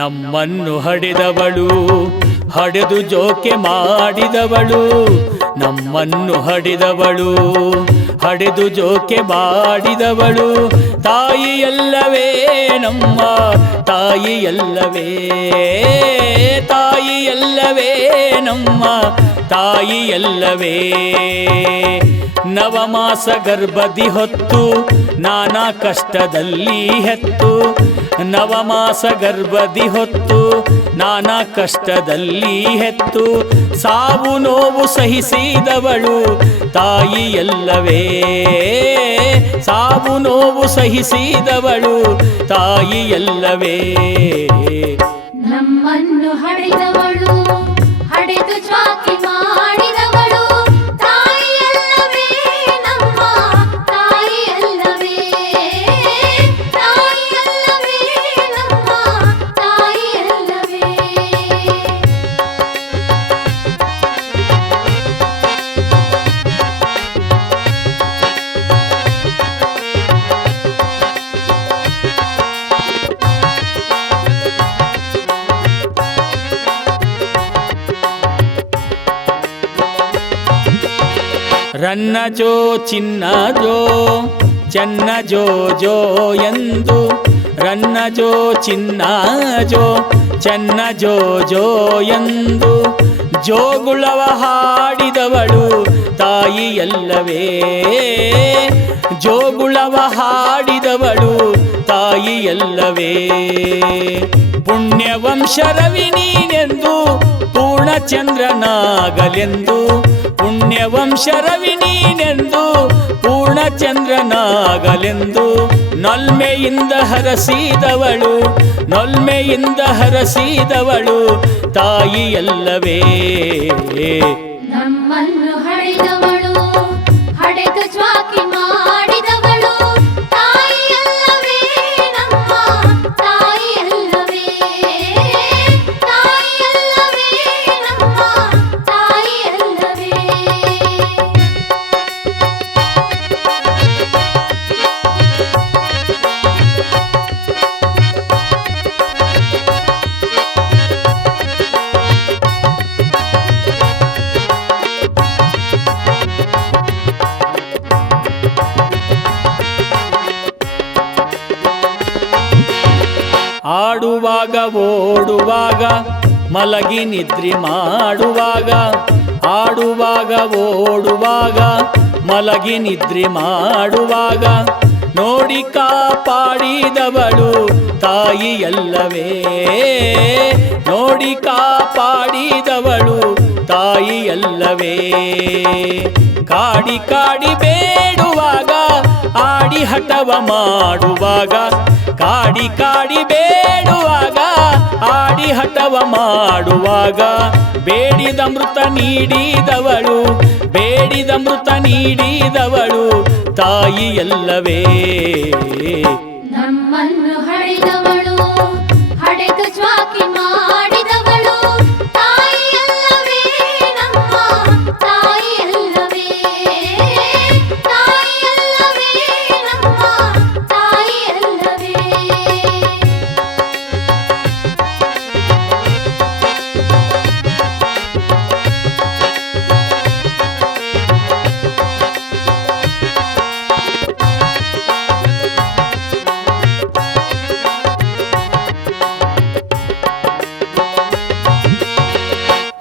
ನಮ್ಮನ್ನು ಹಡೆದವಳು ಹಡೆದು ಜೋಕೆ ಮಾಡಿದವಳು, ನಮ್ಮನ್ನು ಹಡೆದವಳು ಹಡೆದು ಜೋಕೆ ಮಾಡಿದವಳು, ತಾಯಿಯಲ್ಲವೇ ನಮ್ಮ ತಾಯಿಯಲ್ಲವೇ, ತಾಯಿಯಲ್ಲವೇ ನಮ್ಮ ತಾಯಿಯಲ್ಲವೇ. ನವಮಾಸ ಗರ್ಭದಿ ಹೊತ್ತು ನಾನಾ ಕಷ್ಟದಲ್ಲಿ ಹೆತ್ತು, ನವಮಾಸ ಗರ್ಭದಿ ಹೊತ್ತು ನಾನಾ ಕಷ್ಟದಲ್ಲಿ ಹೆತ್ತು, ಸಾವು ನೋವು ಸಹಿಸಿದವಳು ತಾಯಿಯಲ್ಲವೇ, ಸಾವು ನೋವು ಸಹಿಸಿದವಳು ತಾಯಿಯಲ್ಲವೇ. ನಮ್ಮನ್ನು ಹಡೆದವಳು ಹಡೆದು ಜ್ವಾಕಿ ಮಾಡಿದವಳು, ತಾಯಿಯಲ್ಲವೇ ನಮ್ಮ ತಾಯಿಯಲ್ಲವೇ, ತಾಯಿಯಲ್ಲವೇ ನಮ್ಮ ತಾಯಿಯಲ್ಲವೇ. ರನ್ನ ಜೋ ಚಿನ್ನ ಜೋ ಚೆನ್ನ ಜೋ ಜೋ ಎಂದು, ರನ್ನ ಜೋ ಚಿನ್ನ ಜೋ ಚೆನ್ನ ಜೋ ಜೋ ಎಂದು, ಜೋಗುಳವ ಹಾಡಿದವಳು ತಾಯಿಯಲ್ಲವೇ, ಜೋಗುಳವ ಹಾಡಿದವಳು ತಾಯಿಯಲ್ಲವೇ. ಪುಣ್ಯವಂಶರವಿನೀನೆಂದು ಪೂರ್ಣಚಂದ್ರನಾಗಲೆಂದು, ಪುಣ್ಯವಂಶರವಿನೀನೆಂದು ಪೂರ್ಣಚಂದ್ರನಾಗಲೆಂದು, ನೊಲ್ಮೆಯಿಂದ ಹರಸಿದವಳು ನೊಲ್ಮೆಯಿಂದ ಹರಸಿದವಳು ತಾಯಿಯಲ್ಲವೇ. ನಮ್ಮನ್ನು ಹಡೆದವಳು ಹಡೆದು ಜ್ವಾಕಿ ಮಾಡಿದವಳು, ತಾಯಿಯಲ್ಲವೇ ನಮ್ಮ ತಾಯಿಯಲ್ಲವೇ, ತಾಯಿಯಲ್ಲವೇ ನಮ್ಮ ತಾಯಿಯಲ್ಲವೇ. ಆಡುವಾಗ ಓಡುವಾಗ ಮಲಗಿ ನಿದ್ರೆ ಮಾಡುವಾಗ, ಆಡುವಾಗ ಓಡುವಾಗ ಮಲಗಿ ನಿದ್ರೆ ಮಾಡುವಾಗ, ನೋಡಿ ಕಾಪಾಡಿದವಳು ತಾಯಿಯಲ್ಲವೇ, ನೋಡಿ ಕಾಪಾಡಿದವಳು ತಾಯಿಯಲ್ಲವೇ. ಕಾಡಿ ಕಾಡಿ ಬೇಡುವಾಗ ಆಡಿ ಹಠವ ಮಾಡುವಾಗ, ಕಾಡಿ ಕಾಡಿ ಬೇಡುವಾಗ ಆಡಿ ಹಠವ ಮಾಡುವಾಗ, ಬೇಡಿದ ಮೃತ ನೀಡಿದವಳು ಬೇಡಿದ ಮೃತ ನೀಡಿದವಳು ತಾಯಿಯಲ್ಲವೇ. ನಮ್ಮನ್ನು ಹಡೆದವಳು ಹಡೆದು ಜ್ವಾಕಿ ಮಾಡಿದವಳು, ತಾಯಿಯಲ್ಲವೇ ನಮ್ಮ ತಾಯಿಯಲ್ಲವೇ, ತಾಯಿಯಲ್ಲವೇ ನಮ್ಮ ತಾಯಿಯಲ್ಲವೇ.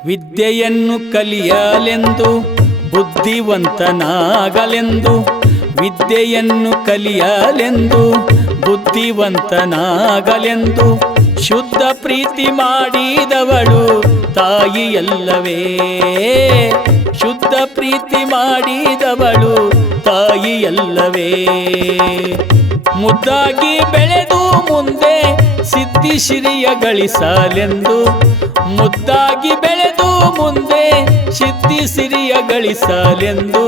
ವಿದ್ಯೆಯನ್ನು ಕಲಿಯಲೆಂದು ಬುದ್ಧಿವಂತನಾಗಲೆಂದು, ವಿದ್ಯೆಯನ್ನು ಕಲಿಯಲೆಂದು ಬುದ್ಧಿವಂತನಾಗಲೆಂದು, ಶುದ್ಧ ಪ್ರೀತಿ ಮಾಡಿದವಳು ತಾಯಿಯಲ್ಲವೇ, ಶುದ್ಧ ಪ್ರೀತಿ ಮಾಡಿದವಳು ತಾಯಿಯಲ್ಲವೇ. ಮುದ್ದಾಗಿ ಬೆಳೆದು ಮುಂದೆ ಸಿದ್ಧಿ ಶ್ರೀಯ ಗಳಿಸಲೆಂದು, ಮುದ್ದಾಗಿ ಬೆಳೆದು ಮುಂದೆ ಸಿದ್ಧಿ ಸಿರಿಯ ಗಳಿಸಲೆಂದು,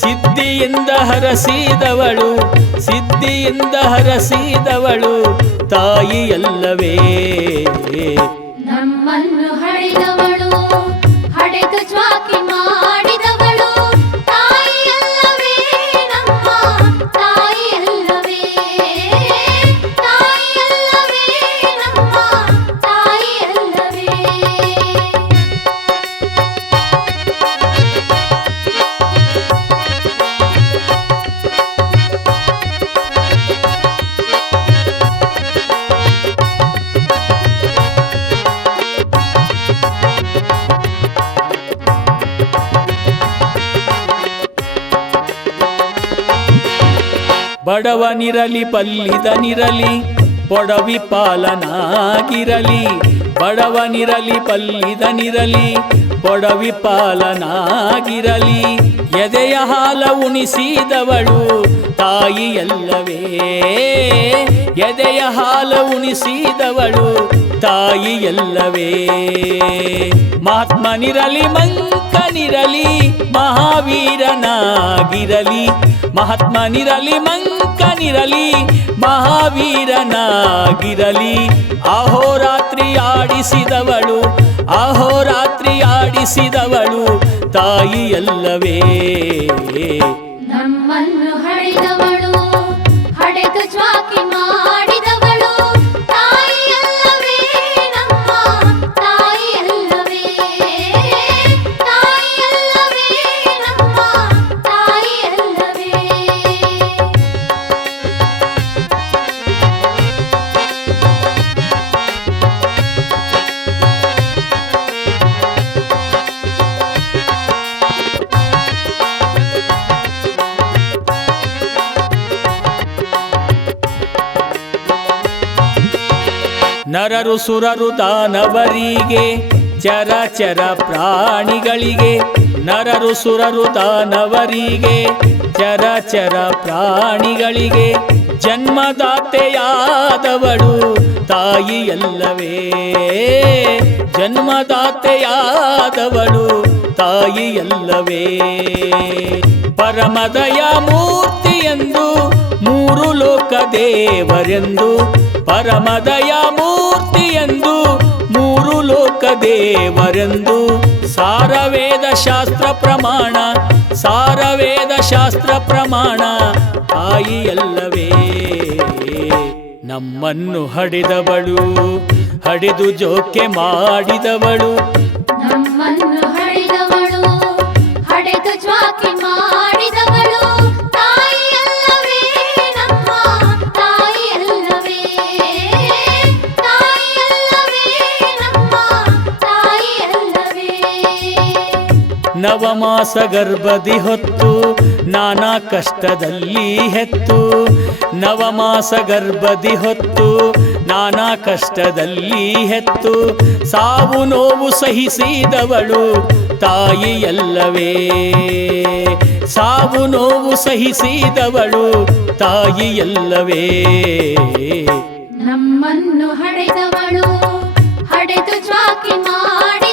ಸಿದ್ಧಿಯಿಂದ ಹರಸಿದವಳು ಸಿದ್ಧಿಯಿಂದ ಹರಸಿದವಳು ತಾಯಿಯಲ್ಲವೇ. ನಮ್ಮನ್ನು ಹಡೆದವಳು ಹಡೆದು ಜ್ವಾಕಿ ಮಾಡಿದವಳು, ತಾಯಿಯಲ್ಲವೇ ನಮ್ಮ ತಾಯಿಯಲ್ಲವೇ, ತಾಯಿಯಲ್ಲವೇ ನಮ್ಮ ಬಡವನಿರಲಿ ಪಲ್ಲಿದನಿರಲಿ ಪೊಡವಿ ಪಾಲನಾಗಿರಲಿ, ಬಡವನಿರಲಿ ಪಲ್ಲಿದನಿರಲಿ ಪೊಡವಿ ಪಾಲನಾಗಿರಲಿ. ಎದೆಯ ಹಾಲ ಉಣಿಸಿದವಳು ತಾಯಿಯಲ್ಲವೇ, ಎದೆಯ ಹಾಲ ಉಣಿಸಿದವಳು ತಾಯಿಯಲ್ಲವೇ. ಮಹಾತ್ಮನಿರಲಿ ಮಂಕನಿರಲಿ ಮಹಾವೀರನಾಗಿರಲಿ, ಮಹಾತ್ಮನಿರಲಿ ಮಂಕನಿರಲಿ ಮಹಾವೀರನಾಗಿರಲಿ. ಅಹೋರಾತ್ರಿ ಆಡಿಸಿದವಳು, ಅಹೋರಾತ್ರಿ ಆಡಿಸಿದವಳು ತಾಯಿಯಲ್ಲವೇ. ನಮ್ಮನ್ನು ಹಡೆದವಳು, ಹಡೆದು ಜ್ವಾಕಿ ಮಾಡಿದವಳು ತಾಯಿಯಲ್ಲವೇ, ನಮ್ಮ ತಾಯಿಯಲ್ಲವೇ, ತಾಯಿಯಲ್ಲವೇ, ನಮ್ಮ ತಾಯಿಯಲ್ಲವೇ. ನರರು ಸುರರು ದಾನವರಿಗೆ ಚರಚರ ಪ್ರಾಣಿಗಳಿಗೆ, ನರರು ಸುರರು ದಾನವರಿಗೆ ಚರಚರ ಪ್ರಾಣಿಗಳಿಗೆ ಜನ್ಮದಾತೆಯಾದವಳು ತಾಯಿಯಲ್ಲವೇ, ಜನ್ಮದಾತೆಯಾದವಳು ತಾಯಿಯಲ್ಲವೇ. ಪರಮದಯ ಮೂರ್ತಿಯೆಂದು ಮೂರು ಲೋಕ ದೇವರೆಂದು, ಪರಮದಯ ಮೂರ್ತಿಯೆಂದು ಮೂರು ಲೋಕ ದೇವರೆಂದು. ಸಾರವೇದ ಶಾಸ್ತ್ರ ಪ್ರಮಾಣ, ಸಾರವೇದ ಶಾಸ್ತ್ರ ಪ್ರಮಾಣ ತಾಯಿಯಲ್ಲವೇ. ನಮ್ಮನ್ನು ಹಡೆದವಳು, ಹಡೆದು ಜೋಕೆ ಮಾಡಿದವಳು, ನಮ್ಮನ್ನು ಹಡೆದವಳು, ಹಡೆದು ಜ್ವಾಕಿ ಮಾಡಿದವಳು ತಾಯಿಯಲ್ಲವೇ, ನಮ್ಮ ತಾಯಿಯಲ್ಲವೇ, ತಾಯಿಯಲ್ಲವೇ, ನಮ್ಮ ತಾಯಿಯಲ್ಲವೇ. ನವಮಾಸ ಗರ್ಭದಿ ಹೊತ್ತು ನಾನಾ ಕಷ್ಟದಲ್ಲಿ ಹೆತ್ತು, ನವಮಾಸ ಗರ್ಭದಿ ಹೊತ್ತು ನಾನಾ ಕಷ್ಟದಲ್ಲಿ ಹೆತ್ತು. ಸಾವು ನೋವು ಸಹಿಸಿದವಳು ತಾಯಿಯಲ್ಲವೇ, ಸಾವು ನೋವು ಸಹಿಸಿದವಳು ತಾಯಿಯಲ್ಲವೇ. ನಮ್ಮನ್ನು ಹಡೆದವಳು, ಹಡೆದು ಜ್ವಾಕಿ ಮಾಡಿ